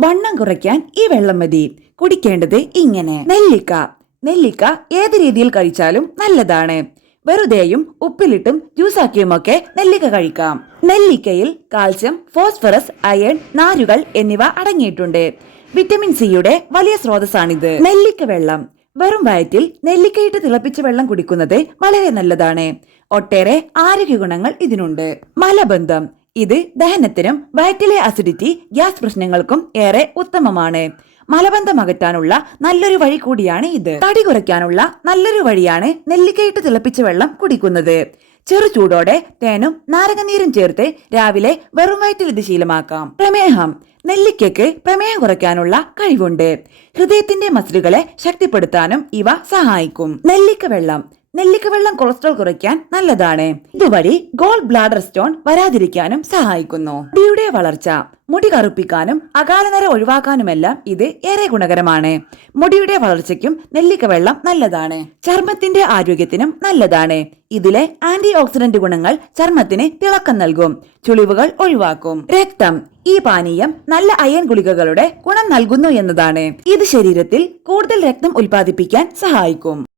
വണ്ണം കുറയ്ക്കാൻ ഈ വെള്ളം മതി. കുടിക്കേണ്ടത് ഇങ്ങനെ. നെല്ലിക്ക ഏത് രീതിയിൽ കഴിച്ചാലും നല്ലതാണ്. വെറുതെയും ഉപ്പിലിട്ടും ജ്യൂസാക്കിയുമൊക്കെ നെല്ലിക്ക കഴിക്കാം. നെല്ലിക്കയിൽ കാൽസ്യം, ഫോസ്ഫറസ്, അയൺ, നാരുകൾ എന്നിവ അടങ്ങിയിട്ടുണ്ട്. വിറ്റമിൻ സിയുടെ വലിയ സ്രോതസ്സാണിത്. നെല്ലിക്ക വെള്ളം. വെറും വയറ്റിൽ നെല്ലിക്കയിട്ട് തിളപ്പിച്ച വെള്ളം കുടിക്കുന്നത് വളരെ നല്ലതാണ്. ഒട്ടേറെ ആരോഗ്യ ഗുണങ്ങൾ ഇതിനുണ്ട്. മലബന്ധം. ഇത് ദഹനത്തിനും വയറ്റിലെ അസിഡിറ്റി, ഗ്യാസ് പ്രശ്നങ്ങൾക്കും ഏറെ ഉത്തമമാണ്. മലബന്ധം അകറ്റാനുള്ള നല്ലൊരു വഴി കൂടിയാണ് ഇത്. തടി കുറയ്ക്കാനുള്ള നല്ലൊരു വഴിയാണ് നെല്ലിക്കയിട്ട് തിളപ്പിച്ച വെള്ളം കുടിക്കുന്നത്. ചെറു ചൂടോടെ തേനും നാരങ്ങനീരും ചേർത്ത് രാവിലെ വെറും വയറ്റിൽ ഇത് ശീലമാക്കാം. പ്രമേഹം. നെല്ലിക്കയ്ക്ക് പ്രമേഹം കുറയ്ക്കാനുള്ള കഴിവുണ്ട്. ഹൃദയത്തിന്റെ മസിലുകളെ ശക്തിപ്പെടുത്താനും ഇവ സഹായിക്കും. നെല്ലിക്ക വെള്ളം കൊളസ്ട്രോൾ കുറയ്ക്കാൻ നല്ലതാണ്. ഇതുവഴി ഗോൾ ബ്ലാഡർ സ്റ്റോൺ വരാതിരിക്കാനും സഹായിക്കുന്നു. മുടിയുടെ വളർച്ച. മുടി കറുപ്പിക്കാനും അകാലനര ഒഴിവാക്കാനുമെല്ലാം ഇത് ഏറെ ഗുണകരമാണ്. മുടിയുടെ വളർച്ചയ്ക്കും നെല്ലിക്ക വെള്ളം നല്ലതാണ്. ചർമ്മത്തിന്റെ ആരോഗ്യത്തിനും നല്ലതാണ്. ഇതിലെ ആന്റി ഓക്സിഡന്റ് ഗുണങ്ങൾ ചർമ്മത്തിന് തിളക്കം നൽകും, ചുളിവുകൾ ഒഴിവാക്കും. രക്തം. ഈ പാനീയം നല്ല അയൺ ഗുളികകളുടെ ഗുണം നൽകുന്നു എന്നതാണ്. ഇത് ശരീരത്തിൽ കൂടുതൽ രക്തം ഉൽപ്പാദിപ്പിക്കാൻ സഹായിക്കും.